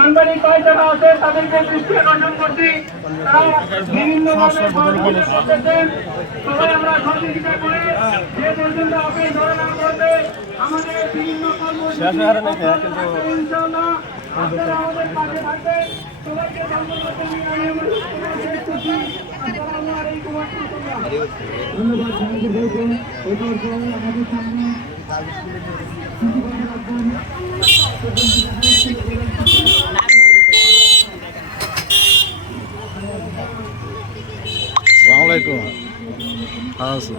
সাংবাদিক ভাই যারা আছে তাদেরকে দৃষ্টি আকর্ষণ করছি। তারা করতেছেন। সবাই আমরা সহযোগিতা করে যে পর্যন্ত আপনি ধরে না করবে আমাদের বিভিন্ন কর্মসূচি আপনারা আমাদের পাশে থাকবেন। সবাইকে ধন্যবাদ সবাইকে এবার আমাদের সামনে সালাম আলাইকুম। Thank আছো?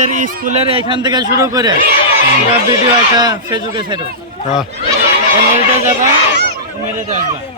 আমাদের স্কুলের এখান থেকে শুরু করে ভিডিও একটা ফেসবুকে ছেড়ো মেয়েটা যাবা আসবা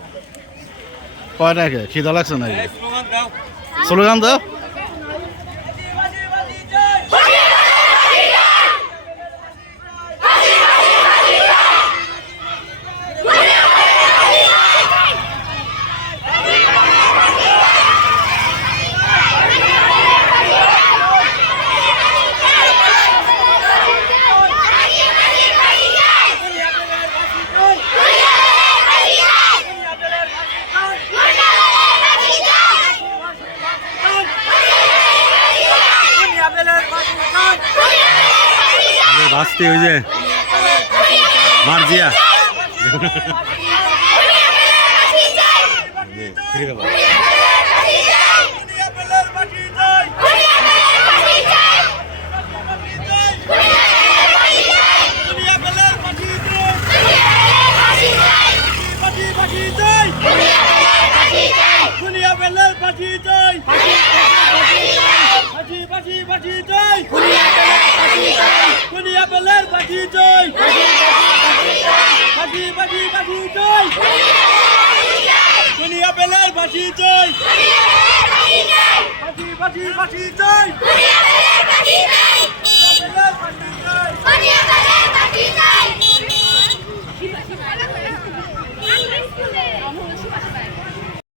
কয় নাকি খিদা লাগছে নাকি? স্লোগান দাও? জয় বাঁচতে ওই যে মার্জিয়া কুনিয়া বেলের বাসি জয় বাসি বাসি জয় বেলের বাসি জয়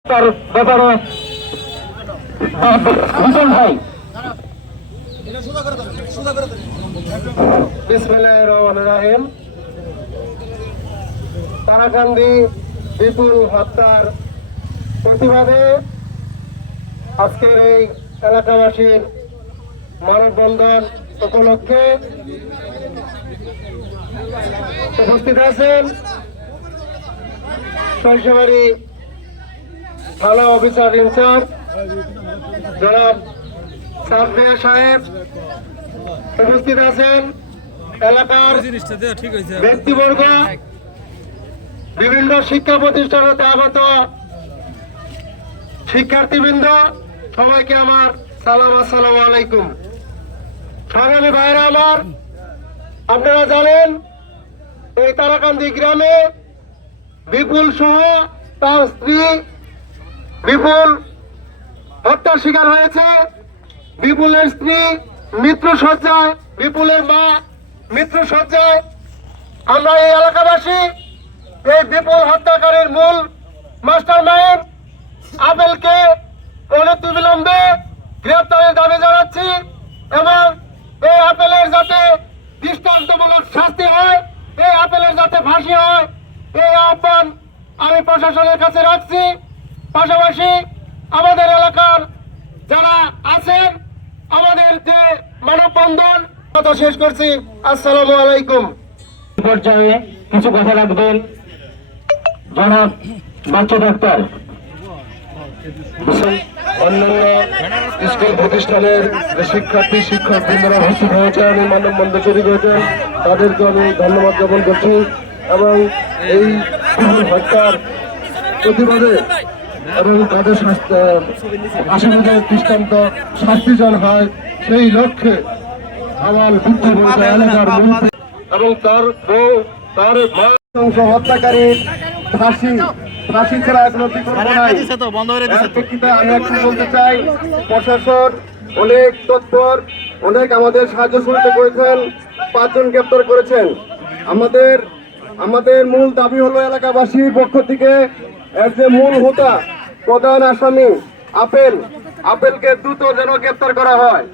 তার তারাকান্দি বিপুল হত্যার প্রতিবাদে আজকের এই এলাকাবাসীর মানববন্ধন উপলক্ষে উপস্থিত আছেন শৈশবাড়ি থানা অফিসার ইনচার্জ জনাব সাহেব উপস্থিত আছেন। এলাকার ব্যক্তিবর্গ, বিভিন্ন শিক্ষা প্রতিষ্ঠানে আগত শিক্ষার্থীবৃন্দ, সবাইকে আমার সালাম, আসসালামু আলাইকুম। সংগ্রামী ভাইরা আমার, আপনারা জানেন, এই তারাকান্দি গ্রামে বিপুল সহ তার স্ত্রী বিপুল হত্যার শিকার হয়েছে। বিপুলের স্ত্রী মিত্র সজ্জায় বিপুলের মা মিত্র সজ্জায় আমরা এই এলাকাবাসী এই বিপুল হত্যাকারীর মূল মাস্টার মাইন্ড আপেলকে অনতিবিলম্বে গ্রেপ্তারের দাবি জানাচ্ছি এবং এই আপেলের যাতে দৃষ্টান্তমূলক শাস্তি হয়, এই আপেলের যাতে ফাঁসি হয়, এই আহ্বান আমি প্রশাসনের কাছে রাখছি। পাশাপাশি আমাদের এলাকার যারা আছেন, আমাদের যে মানববন্ধন, কথা শেষ করছি। আসসালামু আলাইকুম। পর্যায়ে কিছু কথা রাখবেন। জনাব বাচ্চা ডাক্তার অন্যান্য স্কুল প্রতিষ্ঠানের শিক্ষার্থী শিক্ষক বৃন্দরা উপস্থিত হয়েছেন, এই মানববন্ধন শরীর হয়েছেন তাদেরকে আমি ধন্যবাদ জ্ঞাপন করছি এবং এই হত্যার প্রতিবাদে এবং তাদের আসামিদের দৃষ্টান্ত শাস্তিজন হয়, সেই লক্ষ্যে আমার বুদ্ধি বলতে এলাকার এবং তার বউ, তার মা হত্যাকারী ফাঁসি ফাঁসি ছাড়া কোনো আমি একটু বলতে চাই প্রশাসন অনেক তৎপর অনেক আমাদের সাহায্য সহযোগিতা করেছেন পাঁচজন গ্রেপ্তার করেছেন। আমাদের আমাদের মূল দাবি হলো এলাকাবাসীর পক্ষ থেকে এর যে মূল হোতা প্রধান আসামি আপেল আপেলকে দ্রুত যেন গ্রেপ্তার করা হয়।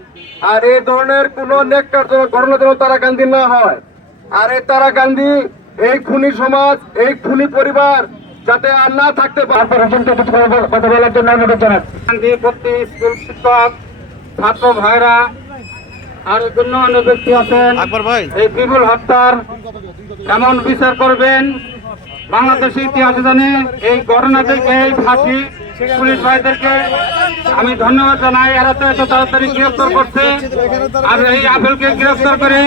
আর এই ধরনের কোন নেককারজনক ঘটনা যেন তারা গান্ধী না হয়। আর এই তারা গান্ধী এই খুনি সমাজ এই খুনি পরিবার যাতে আর না থাকতে পারে। কথা বলার জন্য অনুরোধ জানাচ্ছি। গান্ধী প্রতি স্কুল শিক্ষক ছাত্র ভাইরা আর জন্য অন্য ব্যক্তি আছেন। আকবর ভাই। এই বিপুল হত্যার এমন বিচার করবেন? বাংলাদেশের ইতিহাসে জানে এই ঘটনা থেকে এই ফাঁসি পুলিশ ভাইদেরকে আমি ধন্যবাদ জানাই। এরা তো এত তাড়াতাড়ি গ্রেফতার করছে। আর এই আপেলকে গ্রেফতার করে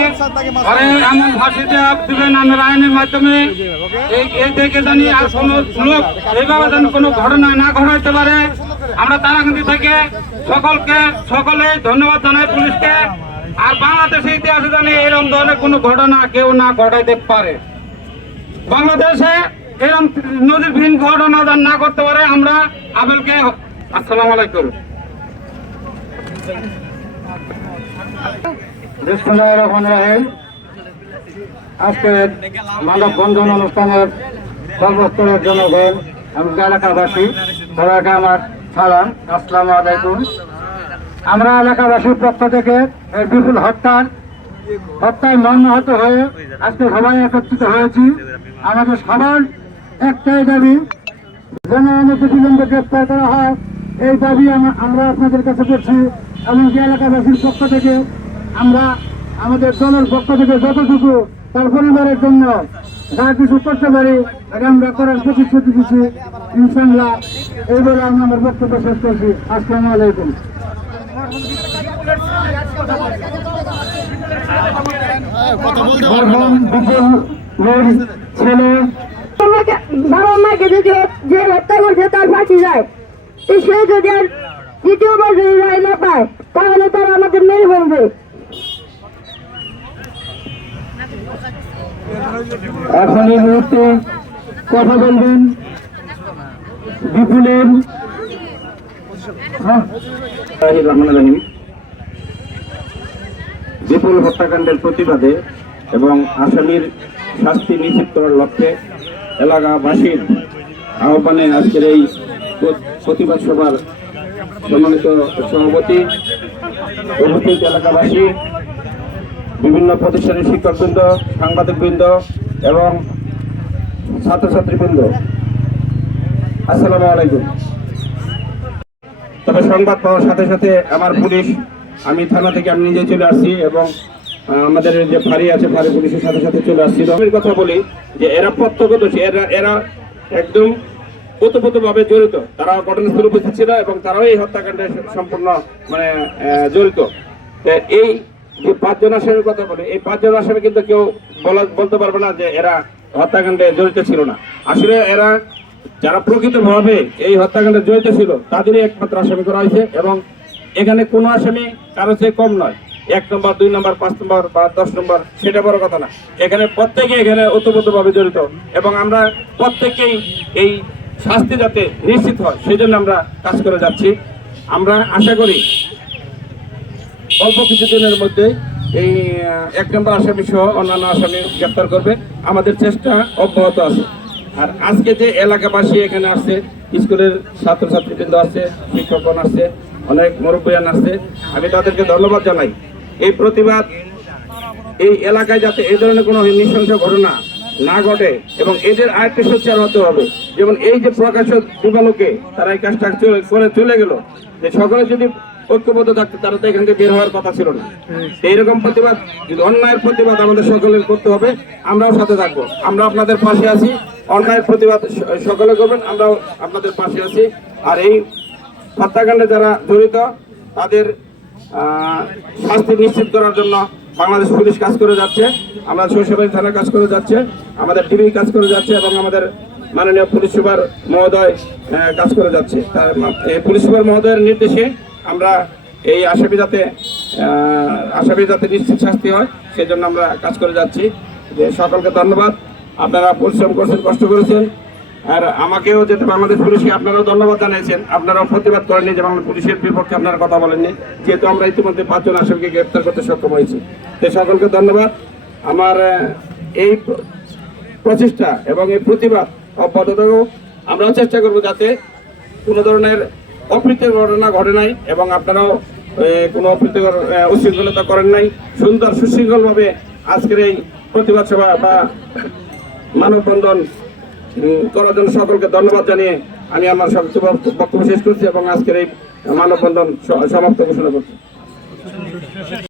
পরে এমন ফাঁসি দেওয়া দিবেন আমার আইনের মাধ্যমে। এই থেকে জানি আর কোনো লোক এইভাবে যেন কোনো ঘটনা না ঘটাইতে পারে। আমরা তারাকান্দি থেকে সকলকে সকলে ধন্যবাদ জানাই পুলিশকে। আর বাংলাদেশের ইতিহাসে জানি এরকম ধরনের কোনো ঘটনা কেউ না ঘটাইতে পারে। বাংলাদেশে এরকম নদীর ভিন ঘটনা যেন না করতে পারে, আমরা আবেলকে আসসালামু আলাইকুম। আজকের মানব বন্ধন অনুষ্ঠানের সর্বস্তরের জনগণ এবং এলাকাবাসী সবাইকে আমার সালাম, আসসালামু আলাইকুম। আমরা এলাকাবাসীর পক্ষ থেকে এই বিপুল হত্যার, হত্যায় মর্মাহত হয়ে আজকে সবাই একত্রিত হয়েছি। আমাদের সবার একটাই দাবি যেন আমাদের বিলম্বে গ্রেপ্তার করা হয়। এই দাবি আমরা আপনাদের কাছে করছি এমনকি এলাকাবাসীর পক্ষ থেকে আমরা আমাদের দলের পক্ষ থেকে যতটুকু তার পরিবারের জন্য যা কিছু করতে পারি এটা আমরা করার প্রতিশ্রুতি দিচ্ছি ইনশাল্লাহ এই বলে আমি আমার বক্তব্য শেষ করছি। আসসালামু আলাইকুম। বিপুলের ছেলে বাবা মাকে যদি যে হত্যা করছে তার ফাঁসি যায়। তো সে যদি আর দ্বিতীয়বার যদি রায় না পায় তাহলে তারা আমাকে মেরে ফেলবে। এখন এই মুহূর্তে কথা বলবেন বিপুলের হ্যাঁ। বিপুল হত্যাকাণ্ডের প্রতিবাদে এবং আসামির শাস্তি নিশ্চিত করার লক্ষ্যে এলাকাবাসীর আহ্বানে আজকের এই প্র- প্রতিবাদ সভার সম্মানিত সভাপতি, উপস্থিত এলাকাবাসী, বিভিন্ন প্রতিষ্ঠানের শিক্ষকবৃন্দ, সাংবাদিকবৃন্দ এবং ছাত্রছাত্রীবৃন্দ। আসসালামু আলাইকুম। তবে সংবাদ পাওয়ার সাথে সাথে আমার পুলিশ, আমি থানা থেকে আমি নিজে চলে আসছি এবং আমাদের যে ফাঁড়ি আছে, ফাঁড়ি পুলিশের সাথে সাথে চলে আসছি আমি কথা বলি যে এরা প্রত্যক্ষদর্শী, এরা এরা একদম ওতপ্রোতভাবে জড়িত। তারা ঘটনাস্থলে উপস্থিত ছিল এবং তারাও এই হত্যাকাণ্ডে সম্পূর্ণ মানে জড়িত। এই যে পাঁচজন আসামির কথা বলে, এই পাঁচজন আসামি কিন্তু কেউ বলা, বলতে পারবে না যে এরা হত্যাকাণ্ডে জড়িত ছিল না। আসলে এরা যারা প্রকৃতভাবে এই হত্যাকাণ্ডে জড়িত ছিল, তাদেরই একমাত্র আসামি করা হয়েছে এবং এখানে কোনো আসামি কারও চেয়ে কম নয়। এক নম্বর, দুই নম্বর, পাঁচ নম্বর বা দশ নম্বর, সেটা বড় কথা না। এখানে প্রত্যেকে এখানে ওতপ্রোতভাবে জড়িত এবং আমরা প্রত্যেকেই এই শাস্তি যাতে নিশ্চিত হয়, সেই জন্য আমরা কাজ করে যাচ্ছি। আমরা আশা করি অল্প কিছুদিনের মধ্যে এই এক নম্বর আসামি সহ অন্যান্য আসামি গ্রেপ্তার করবে। আমাদের চেষ্টা অব্যাহত আছে। আর আজকে যে এলাকাবাসী এখানে আসছে, স্কুলের ছাত্রছাত্রীবৃন্দ আসছে, শিক্ষকগণ আসছে, অনেক মুরব্বীয়ান আসছে, আমি তাদেরকে ধন্যবাদ জানাই। এই প্রতিবাদ এই এলাকায় যাতে এই ধরনের কোনো নৃশংস ঘটনা না ঘটে এবং এদের আরেকটা সোচ্চার হতে হবে। যেমন এই যে প্রকাশ দিবালোকে তারা এই কাজটা করে চলে গেল যে সকলে যদি ঐক্যবদ্ধ থাকতো তারা তো এখান থেকে বের হওয়ার কথা ছিল না। তো এইরকম প্রতিবাদ যদি অন্যায়ের প্রতিবাদ আমাদের সকলের করতে হবে আমরাও সাথে থাকব। আমরা আপনাদের পাশে আছি অন্যায়ের প্রতিবাদ সকলে করবেন আমরাও আপনাদের পাশে আছি। আর এই হত্যাকাণ্ডে যারা জড়িত তাদের শাস্তি নিশ্চিত করার জন্য বাংলাদেশ পুলিশ কাজ করে যাচ্ছে, আমরা শৈশবাড়ি থানা কাজ করে যাচ্ছে, আমাদের টিভি কাজ করে যাচ্ছে এবং আমাদের মাননীয় পুলিশ সুপার মহোদয় কাজ করে যাচ্ছে। এই পুলিশ সুপার মহোদয়ের নির্দেশে আমরা এই আসামি যাতে আসামি যাতে নিশ্চিত শাস্তি হয়, সেজন্য আমরা কাজ করে যাচ্ছি। যে সকলকে ধন্যবাদ। আপনারা পরিশ্রম করছেন, কষ্ট করেছেন। আর আমাকেও যেতে বাংলাদেশ পুলিশকে আপনারাও ধন্যবাদ জানিয়েছেন। আপনারাও প্রতিবাদ করেননি যে বাংলাদেশ পুলিশের বিপক্ষে আপনারা কথা বলেননি। যেহেতু আমরা ইতিমধ্যে পাঁচজন আসামিকে গ্রেপ্তার করতে সক্ষম হয়েছি। তো সকলকে ধন্যবাদ। আমার এই প্রচেষ্টা এবং এই প্রতিবাদ অব্যাহত আমরাও চেষ্টা করব যাতে কোনো ধরনের অপ্রীতিকর ঘটনা ঘটে নাই এবং আপনারাও কোনো অপ্রীতিকর উশৃঙ্খলতা করেন নাই। সুন্দর সুশৃঙ্খলভাবে আজকের এই প্রতিবাদ সভা বা মানববন্ধন করার জন্য সকলকে ধন্যবাদ জানিয়ে আমি আমার সব বক্তব্য শেষ করছি এবং আজকের এই মানববন্ধন সমাপ্ত ঘোষণা করছি।